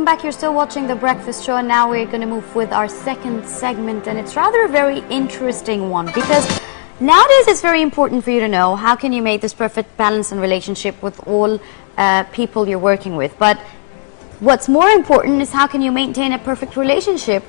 welcome back. You're still watching The Breakfast Show, and now we're going to move with our second segment, and it's rather a very interesting one because nowadays it's very important for you to know how can you make this perfect balance and relationship with all people you're working with. But what's more important is how can you maintain a perfect relationship,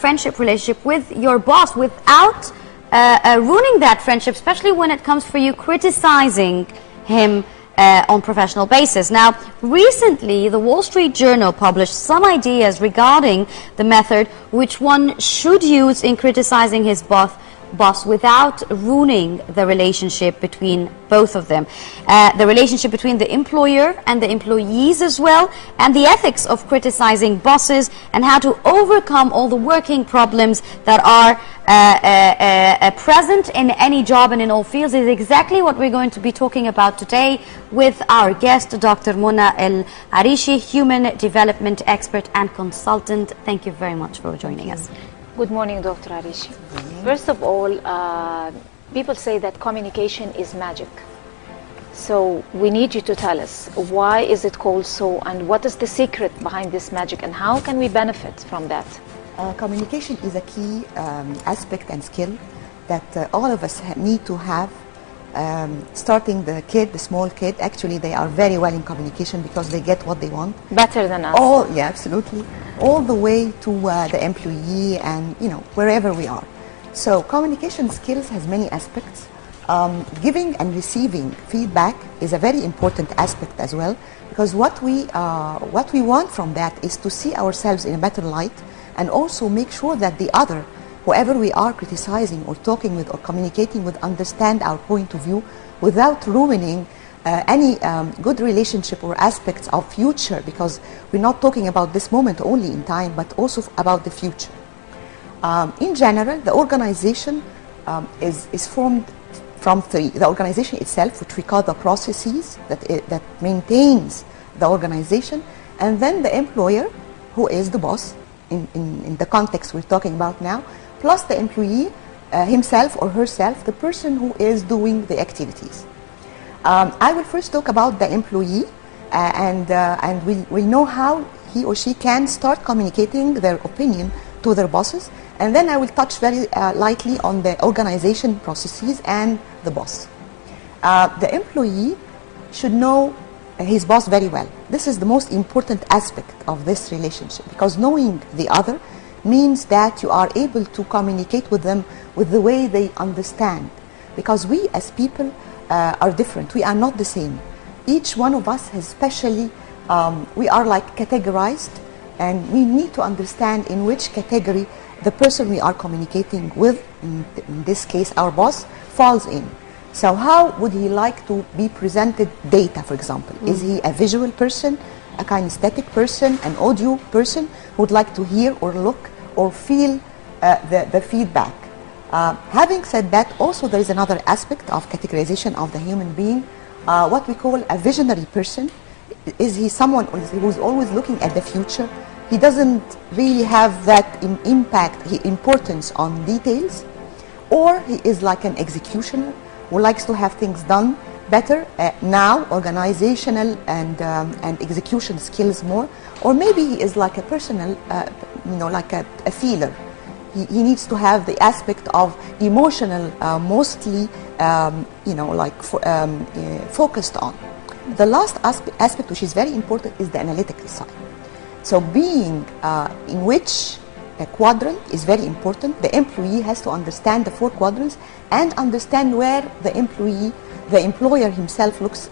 friendship relationship with your boss without ruining that friendship, especially when it comes for you criticizing him on professional basis. Now, recently, the Wall Street Journal published some ideas regarding the method which one should use in criticizing his boss without ruining the relationship between both of them. The relationship between the employer and the employees as well, and the ethics of criticizing bosses, and how to overcome all the working problems that are present in any job and in all fields is exactly what we're going to be talking about today with our guest, Dr. Mona El Arishi, Human Development Expert and Consultant. Thank you very much for joining us. Good morning, Dr. Arishi. First of all, people say that communication is magic. So we need you to tell us, why is it called so, and what is the secret behind this magic, and how can we benefit from that? Communication is a key aspect and skill that all of us need to have. Starting the small kid, actually they are very well in communication because they get what they want. Better than us. Yeah, absolutely. All the way to the employee and, wherever we are. So communication skills has many aspects. Giving and receiving feedback is a very important aspect as well, because what we want from that is to see ourselves in a better light, and also make sure that the other, whoever we are criticizing or talking with or communicating with, understand our point of view without ruining any good relationship or aspects of future, because we're not talking about this moment only in time, but also about the future. In general, the organization is formed from three. The organization itself, which we call the processes that maintains the organization, and then the employer, who is the boss in the context we're talking about now, plus the employee himself or herself, the person who is doing the activities. I will first talk about the employee, and we'll know how he or she can start communicating their opinion to their bosses, and then I will touch very lightly on the organization processes and the boss. The employee should know his boss very well. This is the most important aspect of this relationship, because knowing the other means that you are able to communicate with them with the way they understand, because we as people are different. We are not the same. Each one of us has specially, we are like categorized, and we need to understand in which category the person we are communicating with, in this case our boss, falls in. So how would he like to be presented data, for example? Is he a visual person, a kinesthetic person, an audio person who would like to hear or look or feel the feedback? Having said that, also there is another aspect of categorization of the human being, what we call a visionary person. Is he someone who's always looking at the future? He doesn't really have that importance on details, or he is like an executioner who likes to have things done better now, organizational and execution skills more, or maybe he is like a personal, like a feeler. He needs to have the aspect of emotional, mostly, focused on. The last aspect, which is very important, is the analytical side. So being in which quadrant is very important. The employee has to understand the 4 quadrants and understand where the employer himself looks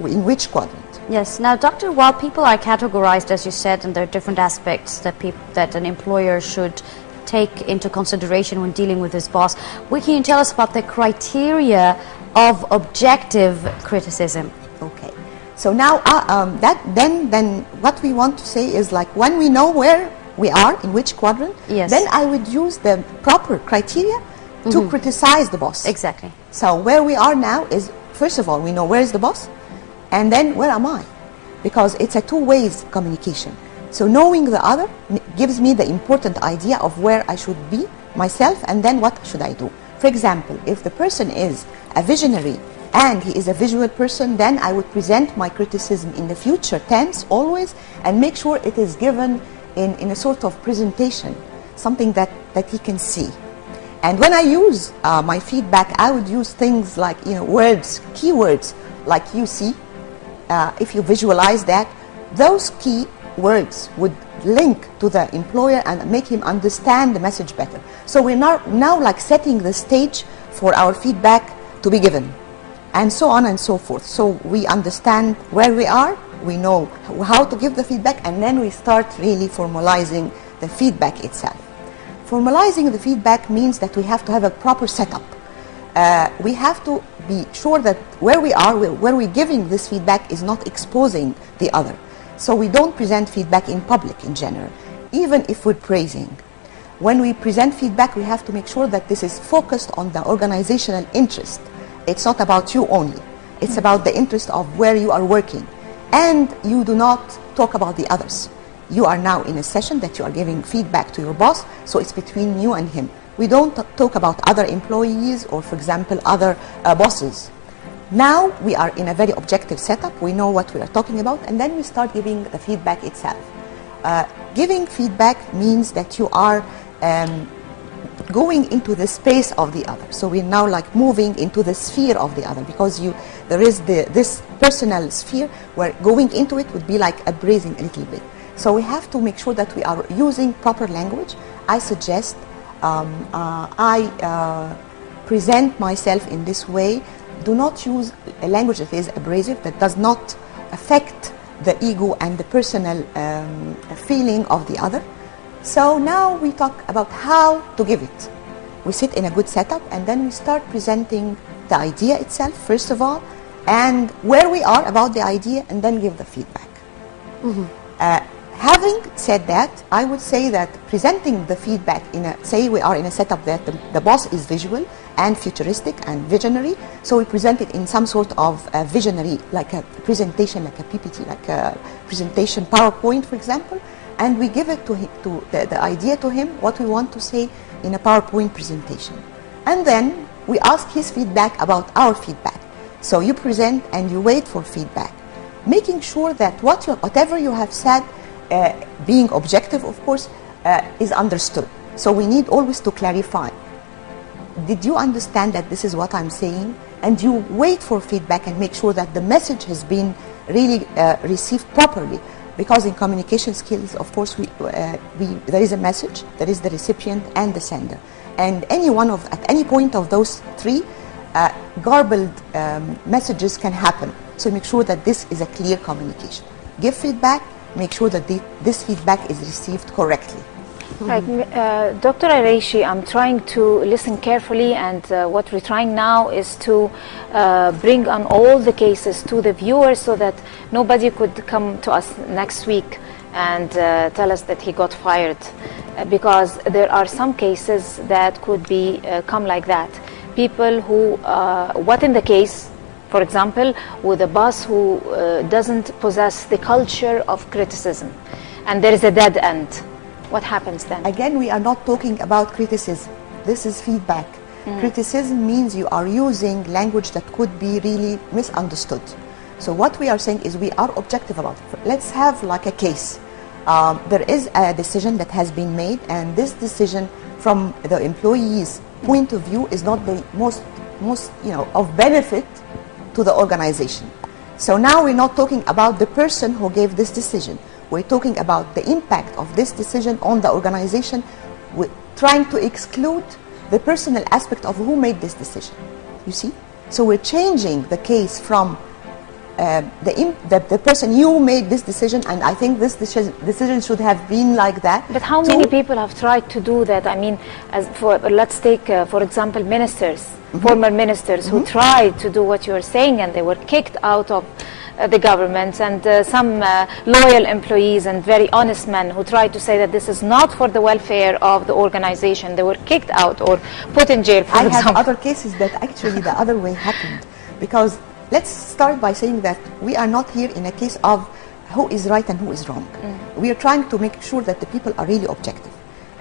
in which quadrant. Yes. Now, Doctor, while people are categorized, as you said, and there are different aspects that an employer should take into consideration when dealing with his boss, what can you tell us about the criteria of objective criticism? Okay. So now, then what we want to say is, like, when we know where we are, in which quadrant, yes, then I would use the proper criteria to criticize the boss. Exactly. So where we are now is, first of all, we know where is the boss, and then where am I? Because it's a two-way communication. So knowing the other gives me the important idea of where I should be myself, and then what should I do. For example, if the person is a visionary and he is a visual person, then I would present my criticism in the future tense always and make sure it is given in a sort of presentation, something that he can see. And when I use my feedback, I would use things like, words, keywords, like you see. If you visualize that, those key words would link to the employer and make him understand the message better. So we're now like setting the stage for our feedback to be given, and so on and so forth. So we understand where we are, we know how to give the feedback, and then we start really formalizing the feedback itself. Formalizing the feedback means that we have to have a proper setup. We have to be sure that where we are, where we're giving this feedback is not exposing the other. So we don't present feedback in public in general, even if we're praising. When we present feedback, we have to make sure that this is focused on the organizational interest. It's not about you only. It's about the interest of where you are working. And you do not talk about the others. You are now in a session that you are giving feedback to your boss, so it's between you and him. We don't talk about other employees or, for example, other bosses. Now we are in a very objective setup. We know what we are talking about, and then we start giving the feedback itself. Giving feedback means that you are going into the space of the other. So we're now like moving into the sphere of the other, because there is this personal sphere where going into it would be like abrasing a little bit. So we have to make sure that we are using proper language. I suggest I present myself in this way. Do not use a language that is abrasive, that does not affect the ego and the personal feeling of the other. So now we talk about how to give it. We sit in a good setup, and then we start presenting the idea itself, first of all, and where we are about the idea, and then give the feedback. Having said that, I would say that presenting the feedback say we are in a setup that the boss is visual and futuristic and visionary, so we present it in some sort of visionary, like a presentation, like a PPT, like a presentation PowerPoint, for example, and we give it to the idea to him, what we want to say in a PowerPoint presentation. And then we ask his feedback about our feedback. So you present and you wait for feedback, making sure that whatever you have said, being objective, of course, is understood. So we need always to clarify. Did you understand that this is what I'm saying? And you wait for feedback and make sure that the message has been really received properly. Because in communication skills, of course, there is a message, there is the recipient and the sender. And at any point of those three, garbled messages can happen. So make sure that this is a clear communication. Give feedback, make sure that this feedback is received correctly. Right. Dr. Areishi, I'm trying to listen carefully, and what we're trying now is to bring on all the cases to the viewers so that nobody could come to us next week and tell us that he got fired, because there are some cases that could be come like that. People who, what in the case, for example, with a boss who doesn't possess the culture of criticism, and there is a dead end. What happens then? Again, we are not talking about criticism. This is feedback. Criticism means you are using language that could be really misunderstood. So what we are saying is we are objective about it. Let's have like a case. There is a decision that has been made, and this decision from the employee's point of view is not the most of benefit to the organization. So now we're not talking about the person who gave this decision. We're talking about the impact of this decision on the organization. We're trying to exclude the personal aspect of who made this decision. You see? So we're changing the case from the person you made this decision, and I think this decision should have been like that. But how many people have tried to do that? I mean, let's take, for example, ministers, former ministers who tried to do what you're saying, and they were kicked out of the government, and some loyal employees and very honest men who tried to say that this is not for the welfare of the organization. They were kicked out or put in jail, for example. I have other cases that actually the other way happened, because let's start by saying that we are not here in a case of who is right and who is wrong. We are trying to make sure that the people are really objective.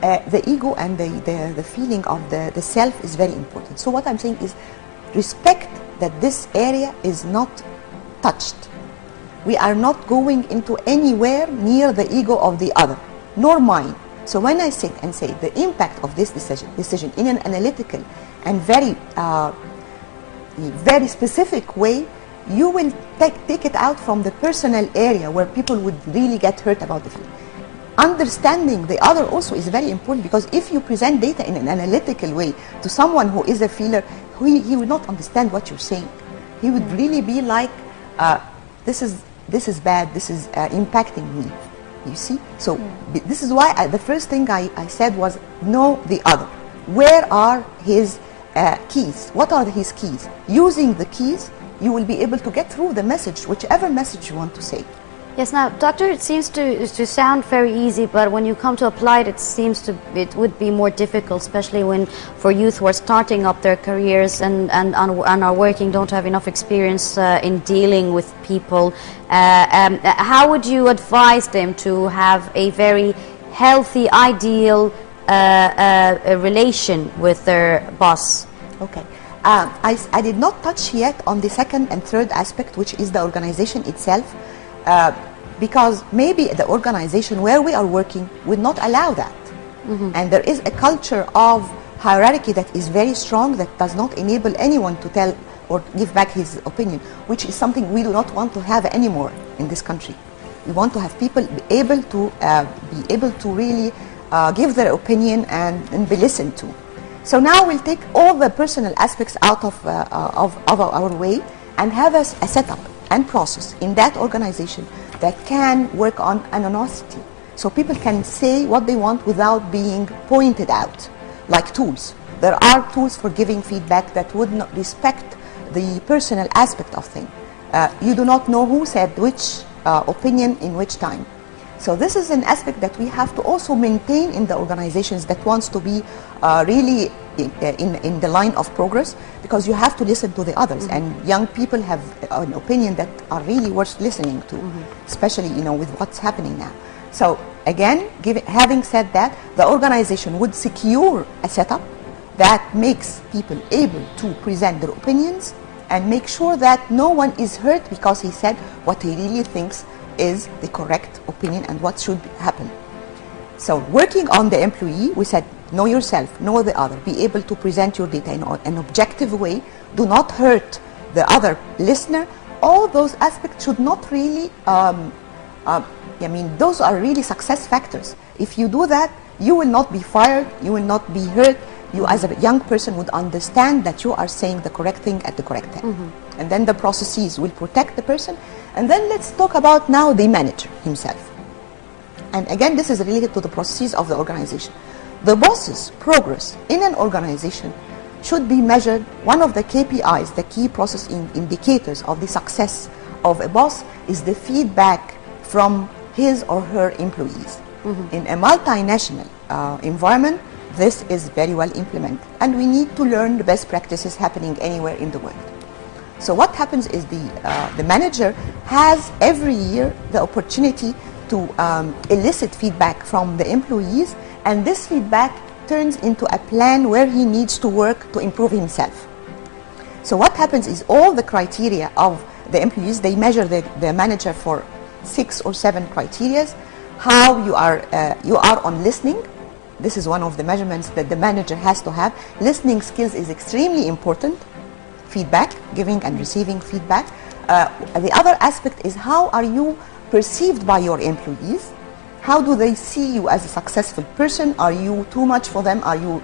The ego and the feeling of the self is very important. So what I'm saying is, respect that this area is not touched. We are not going into anywhere near the ego of the other, nor mine. So when I sit and say the impact of this decision in an analytical and very specific way, you will take it out from the personal area where people would really get hurt about the feeling. Understanding the other also is very important, because if you present data in an analytical way to someone who is a feeler, he would not understand what you're saying. He would really be like, this is bad, this is impacting me. You see? So this is why the first thing I said was know the other. Where are his keys? What are his keys? Using the keys, you will be able to get through the message, whichever message you want to say. Yes, now, Doctor, it seems to sound very easy, but when you come to apply it, it would be more difficult, especially when for youth who are starting up their careers and are working, don't have enough experience in dealing with people. How would you advise them to have a very healthy, ideal relation with their boss? Okay. I did not touch yet on the second and third aspect, which is the organization itself. Because maybe the organization where we are working would not allow that. And there is a culture of hierarchy that is very strong, that does not enable anyone to tell or give back his opinion, which is something we do not want to have anymore in this country. We want to have people be able to really give their opinion and be listened to. So now we'll take all the personal aspects out of our way and have a setup and process in that organization that can work on anonymity. So people can say what they want without being pointed out, like tools. There are tools for giving feedback that would not respect the personal aspect of things. You do not know who said which opinion in which time. So this is an aspect that we have to also maintain in the organizations that wants to be really in the line of progress, because you have to listen to the others, and young people have an opinion that are really worth listening to, especially with what's happening now. So again, having said that, the organization would secure a setup that makes people able to present their opinions and make sure that no one is hurt because he said what he really thinks is the correct opinion and what should happen. So working on the employee, we said know yourself, know the other, be able to present your data in an objective way, do not hurt the other listener. All those aspects should not really, those are really success factors. If you do that, you will not be fired, you will not be hurt. You as a young person would understand that you are saying the correct thing at the correct time. And then the processes will protect the person. And then let's talk about now the manager himself. And again, this is related to the processes of the organization. The boss's progress in an organization should be measured. One of the KPIs, the key process indicators of the success of a boss, is the feedback from his or her employees. In a multinational environment, this is very well implemented, and we need to learn the best practices happening anywhere in the world. So what happens is the manager has every year the opportunity to elicit feedback from the employees, and this feedback turns into a plan where he needs to work to improve himself. So what happens is all the criteria of the employees, they measure the manager for 6 or 7 criteria. How you are on listening. This is one of the measurements that the manager has to have. Listening skills is extremely important. Feedback, giving and receiving feedback. The other aspect is how are you perceived by your employees? How do they see you as a successful person? Are you too much for them? Are you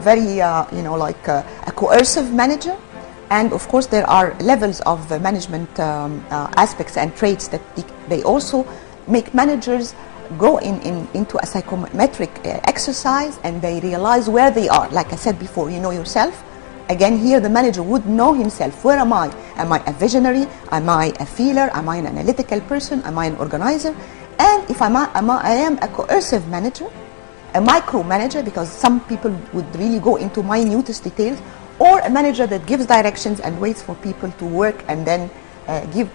very, like a coercive manager? And of course, there are levels of management aspects and traits that they also make managers go into a psychometric exercise, and they realize where they are. Like I said before, you know yourself. Again, here the manager would know himself. Where am I? Am I a visionary? Am I a feeler? Am I an analytical person? Am I an organizer? And if I am a coercive manager, a micromanager, because some people would really go into minutest details, or a manager that gives directions and waits for people to work and then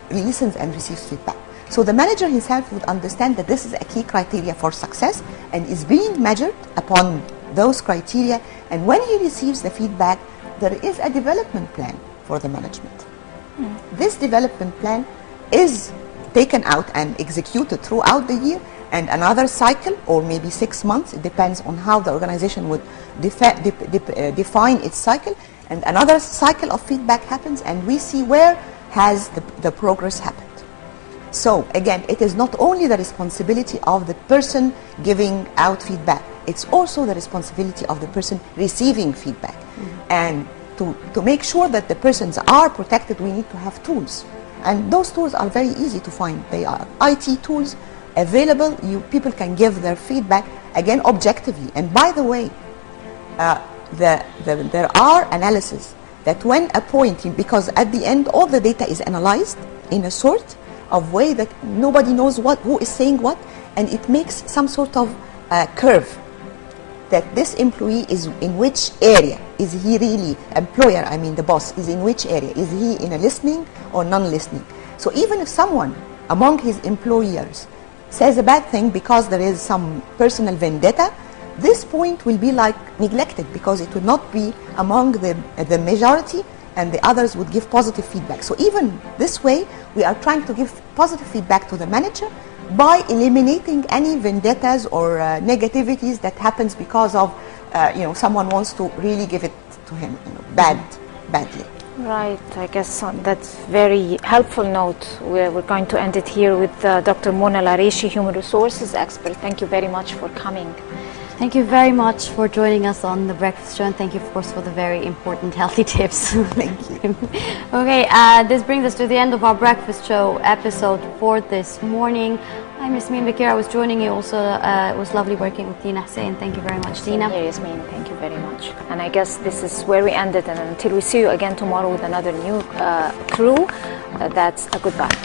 listens and receives feedback. So the manager himself would understand that this is a key criteria for success and is being measured upon those criteria. And when he receives the feedback, there is a development plan for the management. This development plan is taken out and executed throughout the year, and another cycle, or maybe 6 months, it depends on how the organization would define its cycle, and another cycle of feedback happens, and we see where has the progress happened. So again, it is not only the responsibility of the person giving out feedback, it's also the responsibility of the person receiving feedback. And to make sure that the persons are protected, we need to have tools. And those tools are very easy to find. They are IT tools available. People can give their feedback, again, objectively. And by the way, there are analyses that when a point, because at the end all the data is analyzed in a sort of way that nobody knows who is saying what, and it makes some sort of curve that this employee is in which area. Is he really, employer, I mean the boss, is in which area? Is he in a listening or non-listening? So even if someone among his employers says a bad thing because there is some personal vendetta, this point will be like neglected because it will not be among the majority, and the others would give positive feedback. So even this way, we are trying to give positive feedback to the manager by eliminating any vendettas or negativities that happens because of, someone wants to really give it to him badly. Right, I guess that's very helpful note. We're going to end it here with Dr. Mona Larishi, Human Resources Expert. Thank you very much for coming. Thank you very much for joining us on The Breakfast Show, and thank you, of course, for the very important healthy tips. Thank you. Okay, this brings us to the end of our Breakfast Show episode for this morning. I'm Yasmin Bakir. I was joining you also. It was lovely working with Dina Hussein. Thank you very much, Dina. Here, Yasmin. Thank you very much. And I guess this is where we ended. And until we see you again tomorrow with another new crew, that's a goodbye.